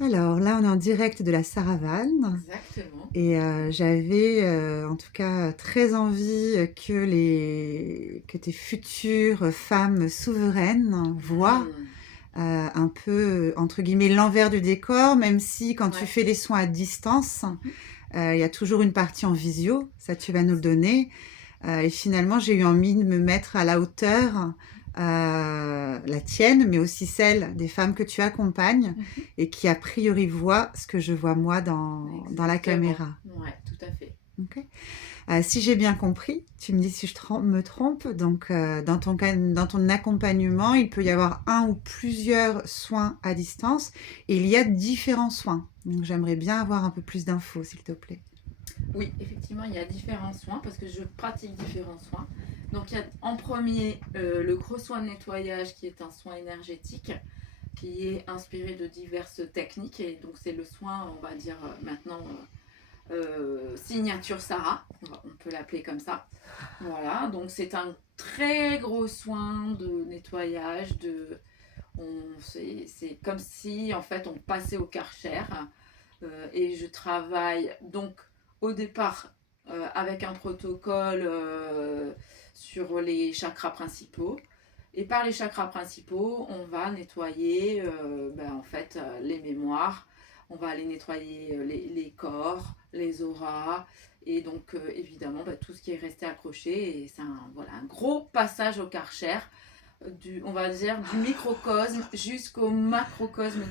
Alors là, on est en direct de la Saravanne Exactement. et j'avais, en tout cas, très envie que tes futures femmes souveraines voient, Mmh. un peu, entre guillemets, «l'envers du décor», même si quand tu Ouais. fais les soins à distance, Mmh. il y a toujours une partie en visio, ça tu vas nous le donner. Et finalement, j'ai eu envie de me mettre à la hauteur, la tienne, mais aussi celle des femmes que tu accompagnes Mmh. et qui, a priori, voient ce que je vois moi dans la Exactement. caméra. Ouais, tout à fait. Ok. Si j'ai bien compris, tu me dis si me trompe, donc dans ton accompagnement, il peut y avoir un ou plusieurs soins à distance et il y a différents soins. Donc j'aimerais bien avoir un peu plus d'infos, s'il te plaît. Oui, effectivement, il y a différents soins parce que je pratique différents soins. Donc, il y a en premier le gros soin de nettoyage qui est un soin énergétique qui est inspiré de diverses techniques. Et donc, c'est le soin, on va dire maintenant, signature Sarah, on peut l'appeler comme ça. Voilà, donc c'est un très gros soin de nettoyage. C'est comme si en fait on passait au Karcher. Et je travaille donc au départ avec un protocole sur les chakras principaux. Et par les chakras principaux, on va nettoyer en fait, les mémoires, on va aller nettoyer les corps, les auras, et donc évidemment tout ce qui est resté accroché. Et c'est voilà, un gros passage au Karcher, on va dire du microcosme jusqu'au macrocosme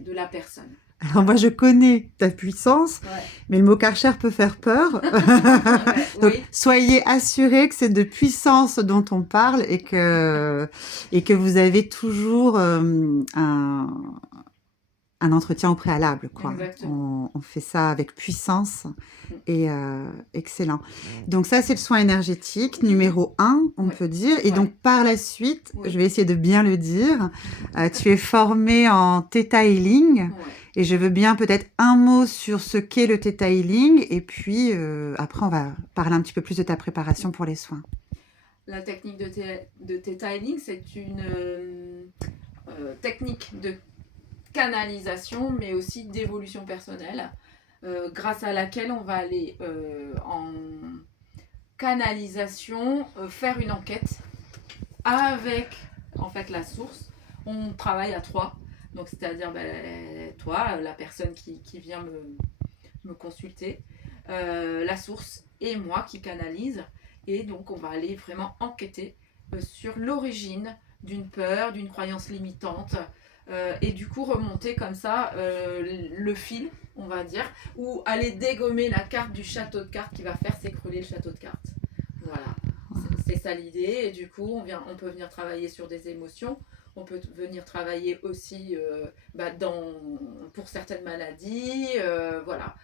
de la personne. Alors moi, Voilà. je connais ta puissance, Ouais. mais le mot Karcher peut faire peur. Ouais, Donc, oui, soyez assurés que c'est de puissance dont on parle et que vous avez toujours un entretien au préalable, quoi. exactement. On fait ça avec puissance et excellent. Donc ça, c'est le soin énergétique Oui, numéro un, on ouais, peut dire. Et ouais, donc par la suite, je oui, vais essayer de bien le dire, tu es formé en Theta Healing. ouais. Et je veux bien peut-être un mot sur ce qu'est le Theta Healing. Et puis après, on va parler un petit peu plus de ta préparation pour les soins. La technique de Theta Healing, c'est une technique de canalisation, mais aussi d'évolution personnelle, grâce à laquelle on va aller en canalisation, faire une enquête avec en fait la source. On travaille à trois, donc c'est-à-dire toi, la personne qui vient me consulter, la source et moi qui canalise. Et donc on va aller vraiment enquêter sur l'origine d'une peur, d'une croyance limitante, et du coup remonter comme ça le fil, on va dire, ou aller dégommer la carte du château de cartes qui va faire s'écrouler le château de cartes. Voilà, c'est ça l'idée. Et du coup, on peut venir travailler sur des émotions. On peut venir travailler aussi pour certaines maladies. Voilà.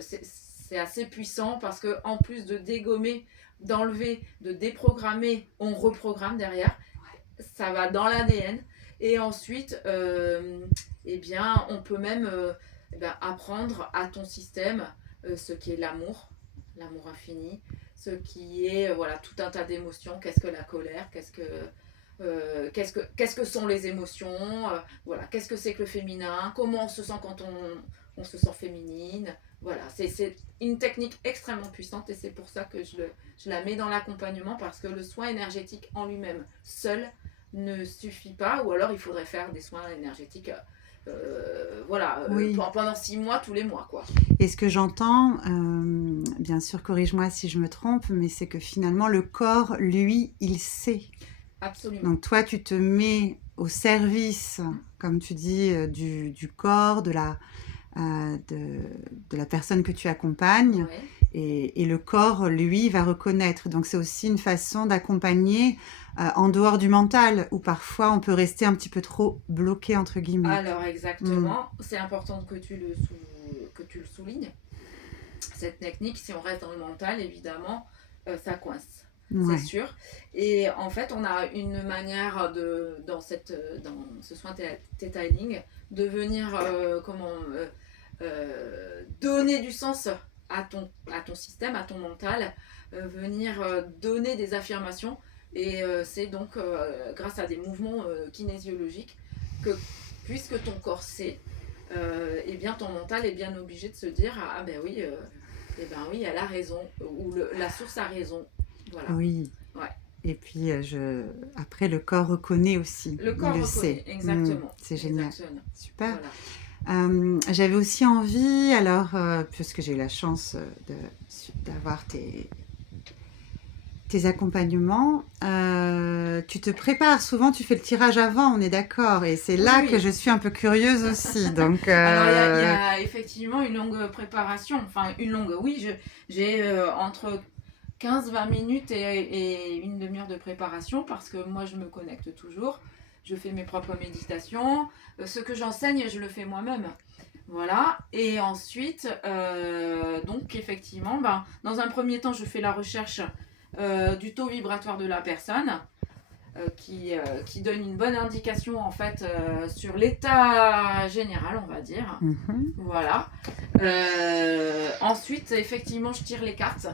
C'est assez puissant parce que en plus de dégommer, d'enlever, de déprogrammer, on reprogramme derrière. Ça va dans l'ADN. Et ensuite, eh bien, on peut même apprendre à ton système ce qui est l'amour, l'amour infini, ce qui est voilà tout un tas d'émotions. Qu'est-ce que la colère, qu'est-ce que sont les émotions, voilà, qu'est-ce que c'est que le féminin, comment on se sent quand on se sent féminine. Voilà, c'est une technique extrêmement puissante et c'est pour ça que je la mets dans l'accompagnement, parce que le soin énergétique en lui-même seul ne suffit pas, ou alors il faudrait faire des soins énergétiques Oui. pendant 6 mois, tous les mois, quoi. Et ce que j'entends, bien sûr, corrige-moi si je me trompe, mais c'est que finalement, le corps, lui, il sait. Absolument. Donc toi, tu te mets au service, comme tu dis, du corps, de la personne que tu accompagnes. Ouais. Et le corps, lui, va reconnaître. Donc c'est aussi une façon d'accompagner en dehors du mental, où parfois on peut rester un petit peu trop bloqué, entre guillemets. Alors Mm. exactement, c'est important que tu le soulignes. Cette technique, si on reste dans le mental, évidemment, ça coince. C'est Ouais. sûr. Et en fait, on a une manière dans ce soin Theta Healing de venir donner du sens à ton système, à ton mental, venir donner des affirmations. Et c'est donc grâce à des mouvements kinésiologiques que puisque ton corps sait, eh bien ton mental est bien obligé de se dire ah ben oui, eh ben oui, elle a raison, ou la source a raison. Voilà. Oui. Ouais. Et puis, après, le corps reconnaît aussi. Le Il corps le reconnaît, sait. exactement. C'est génial. Exactement. Super. Voilà. J'avais aussi envie, alors, puisque j'ai eu la chance d'avoir tes accompagnements, tu te prépares souvent, tu fais le tirage avant, on est d'accord. Et c'est là que je suis un peu curieuse aussi. Donc, alors, il y a effectivement une longue préparation. Enfin, une longue, oui, j'ai entre 15-20 minutes et une demi-heure de préparation parce que moi, je me connecte toujours. Je fais mes propres méditations. Ce que j'enseigne, je le fais moi-même. Voilà. Et ensuite, donc, effectivement, dans un premier temps, je fais la recherche du taux vibratoire de la personne. Qui donne une bonne indication en fait sur l'état général, on va dire. Voilà. Ensuite, effectivement, je tire les cartes.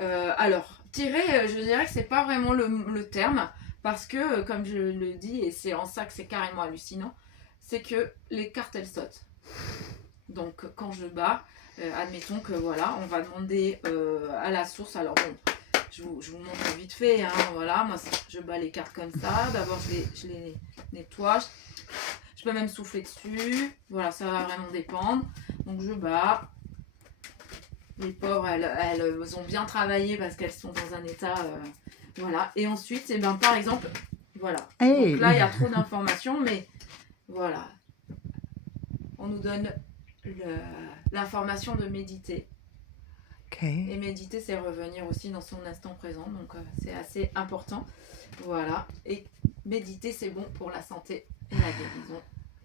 Alors, tirer, je dirais que c'est pas vraiment le terme, parce que, comme je le dis, et c'est en ça que c'est carrément hallucinant, c'est que les cartes, elles sautent. Donc, quand je bats, admettons que voilà, on va demander à la source, alors bon, je vous montre vite fait, hein, voilà, moi je bats les cartes comme ça, d'abord je les nettoie, je peux même souffler dessus, voilà, ça va vraiment dépendre, donc je bats. Les pauvres, elles ont bien travaillé parce qu'elles sont dans un état, voilà, et ensuite, eh ben, par exemple, voilà, hey. Donc là il y a trop d'informations, mais voilà, on nous donne l'information de méditer. Okay. Et méditer, c'est revenir aussi dans son instant présent, donc c'est assez important. Voilà. Et méditer, c'est bon pour la santé et la guérison.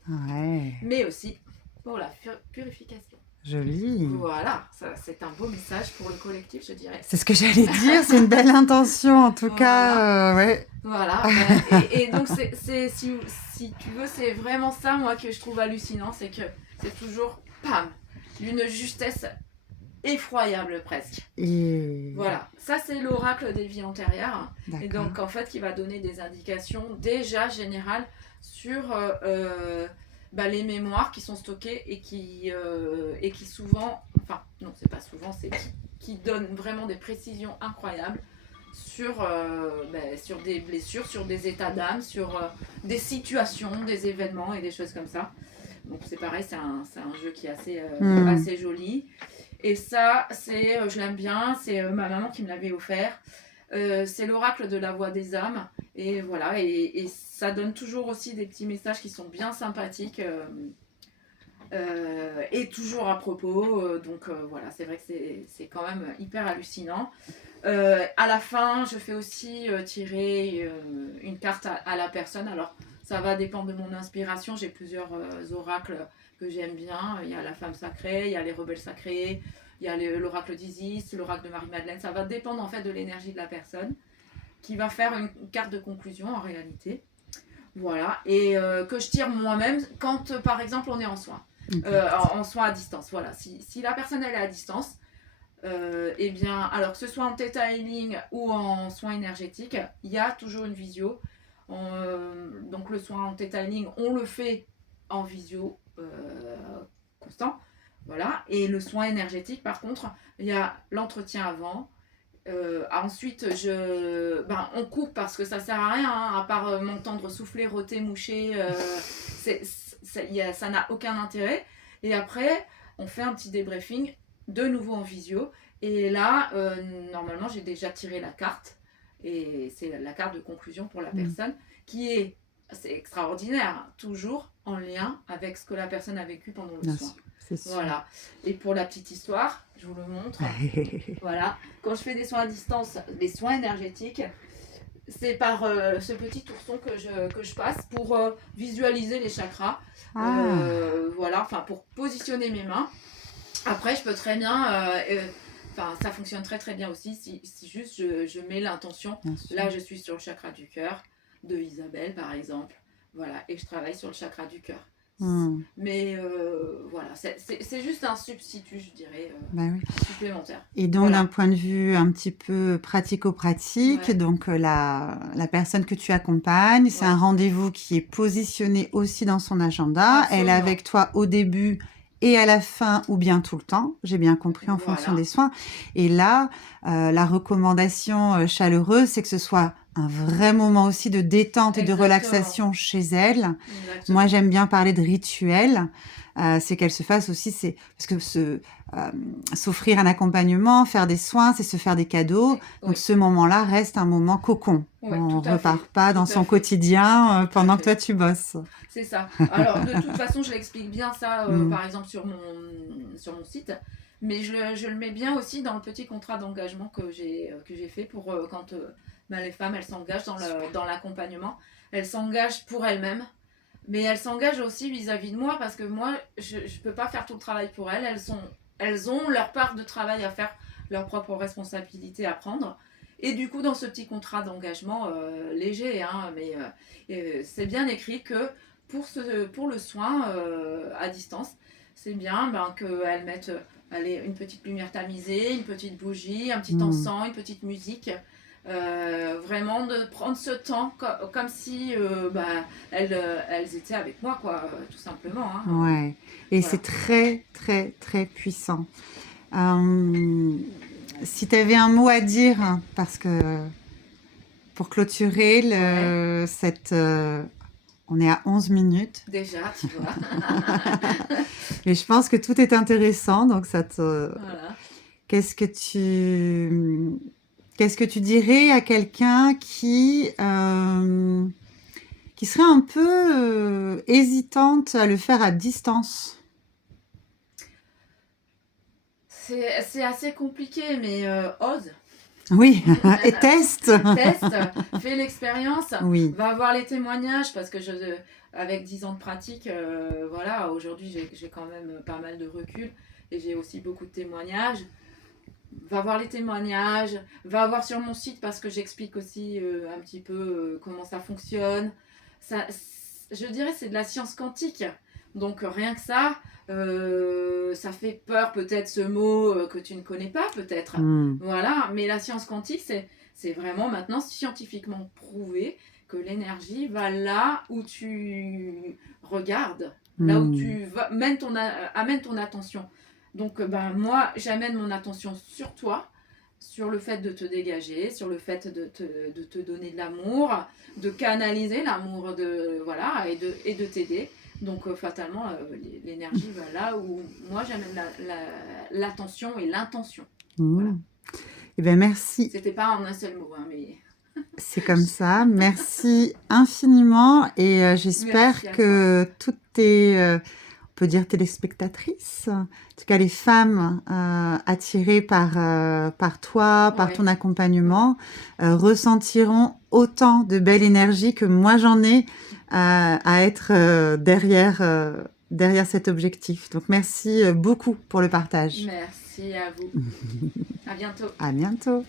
Ouais. Mais aussi pour la purification. Joli. Voilà, ça, c'est un beau message pour le collectif, je dirais. C'est ce que j'allais dire, c'est une belle intention en tout cas. Ouais. Voilà. Et donc, si tu veux, c'est vraiment ça, moi, que je trouve hallucinant, c'est que c'est toujours, pam, d'une justesse effroyable presque. Et... Voilà, ça c'est l'oracle des vies antérieures. D'accord. Et donc en fait qui va donner des indications déjà générales sur les mémoires qui sont stockées et qui souvent, enfin non c'est pas souvent, c'est qui donnent vraiment des précisions incroyables sur des blessures, sur des états d'âme, sur des situations, des événements et des choses comme ça. Donc c'est pareil, c'est un jeu qui est assez joli. Et ça, je l'aime bien, c'est ma maman qui me l'avait offert. C'est l'oracle de la voix des âmes. Et voilà, et ça donne toujours aussi des petits messages qui sont bien sympathiques et toujours à propos. Donc voilà, c'est vrai que c'est quand même hyper hallucinant. À la fin, je fais aussi tirer une carte à la personne. Alors, ça va dépendre de mon inspiration. J'ai plusieurs oracles que j'aime bien. Il y a la femme sacrée, il y a les rebelles sacrés, il y a l'oracle d'Isis, l'oracle de Marie-Madeleine. Ça va dépendre en fait de l'énergie de la personne qui va faire une carte de conclusion en réalité. Voilà. Et que je tire moi-même quand, par exemple, on est en soin. En soin à distance. Voilà. Si la personne elle est à distance, eh bien, alors que ce soit en Theta Healing ou en soins énergétiques, il y a toujours une visio. Donc le soin en Theta Healing, on le fait en visio constant. Voilà. Et le soin énergétique, par contre, il y a l'entretien avant. Ensuite, on coupe parce que ça sert à rien, hein, à part m'entendre souffler, rôter, moucher. Ça n'a aucun intérêt. Et après, on fait un petit débriefing de nouveau en visio. Et là, normalement, j'ai déjà tiré la carte. Et c'est la carte de conclusion pour la personne qui c'est extraordinaire, toujours en lien avec ce que la personne a vécu pendant le soin. Voilà. Et pour la petite histoire, je vous le montre. Voilà. Quand je fais des soins à distance, des soins énergétiques, c'est par ce petit ourson que je passe pour visualiser les chakras. Voilà, enfin pour positionner mes mains. Après, je peux très bien, ça fonctionne très très bien aussi si juste je mets l'intention. Là, je suis sur le chakra du cœur de Isabelle, par exemple. Voilà, et je travaille sur le chakra du cœur. Hmm. Mais voilà, c'est juste un substitut, je dirais, Bah oui. supplémentaire. Et donc, Voilà. d'un point de vue un petit peu pratico-pratique, Ouais. donc la personne que tu accompagnes, c'est Ouais. un rendez-vous qui est positionné aussi dans son agenda. Elle est Absolument. avec toi au début et à la fin, ou bien tout le temps. J'ai bien compris en fonction Voilà. des soins. Et là, la recommandation chaleureuse, c'est que ce soit un vrai moment aussi de détente et de Exactement. relaxation chez elle. Exactement. Moi, j'aime bien parler de rituel. C'est qu'elle se fasse aussi, c'est parce que s'offrir un accompagnement, faire des soins, c'est se faire des cadeaux. Donc Oui. ce moment-là reste un moment cocon. Ouais, On tout à repart fait. pas Tout dans à son fait. quotidien Tout à pendant que fait. toi tu bosses. C'est ça. Alors, de toute façon, je l'explique bien ça, Mm. par exemple, sur mon site. Mais je le mets bien aussi dans le petit contrat d'engagement que j'ai fait pour quand les femmes, elles s'engagent dans l'accompagnement. Elles s'engagent pour elles-mêmes. Mais elles s'engagent aussi vis-à-vis de moi parce que moi, je ne peux pas faire tout le travail pour elles. Elles ont leur part de travail à faire, leur propre responsabilité à prendre. Et du coup, dans ce petit contrat d'engagement léger, hein, mais c'est bien écrit que pour le soin à distance, c'est bien qu'elles mettent allez, une petite lumière tamisée, une petite bougie, un petit Mm. encens, une petite musique. Vraiment de prendre ce temps comme si elles étaient avec moi, quoi, tout simplement. Hein. Ouais. Et Voilà. c'est très, très, très puissant. Si tu avais un mot à dire, hein, parce que pour clôturer on est à 11 minutes. Déjà, tu vois. Et je pense que tout est intéressant, donc Voilà. Qu'est-ce que tu dirais à quelqu'un qui serait un peu hésitante à le faire à distance? C'est assez compliqué, mais ose. Oui, et teste. Teste, fais l'expérience, Oui. va voir les témoignages parce que avec 10 ans de pratique, voilà, aujourd'hui j'ai quand même pas mal de recul et j'ai aussi beaucoup de témoignages. Va voir les témoignages, va voir sur mon site parce que j'explique aussi un petit peu comment ça fonctionne. Je dirais c'est de la science quantique. Donc rien que ça fait peur peut-être ce mot que tu ne connais pas peut-être. Mm. Voilà, mais la science quantique c'est vraiment maintenant scientifiquement prouvé que l'énergie va là où tu regardes, là où tu amènes ton attention. Donc, moi, j'amène mon attention sur toi, sur le fait de te dégager, sur le fait de te donner de l'amour, de canaliser l'amour voilà, et de t'aider. Donc, fatalement, l'énergie va là où moi, j'amène l'attention et l'intention. Mm. Voilà. Eh bien, merci. C'était pas en un seul mot, hein, mais... C'est comme ça. Merci infiniment et j'espère Merci à que toutes tes, on peut dire téléspectatrices, en tout cas les femmes attirées par toi, par Ouais. ton accompagnement, ressentiront autant de belle énergie que moi j'en ai à être derrière cet objectif. Donc merci beaucoup pour le partage. Merci à vous. À bientôt. À bientôt.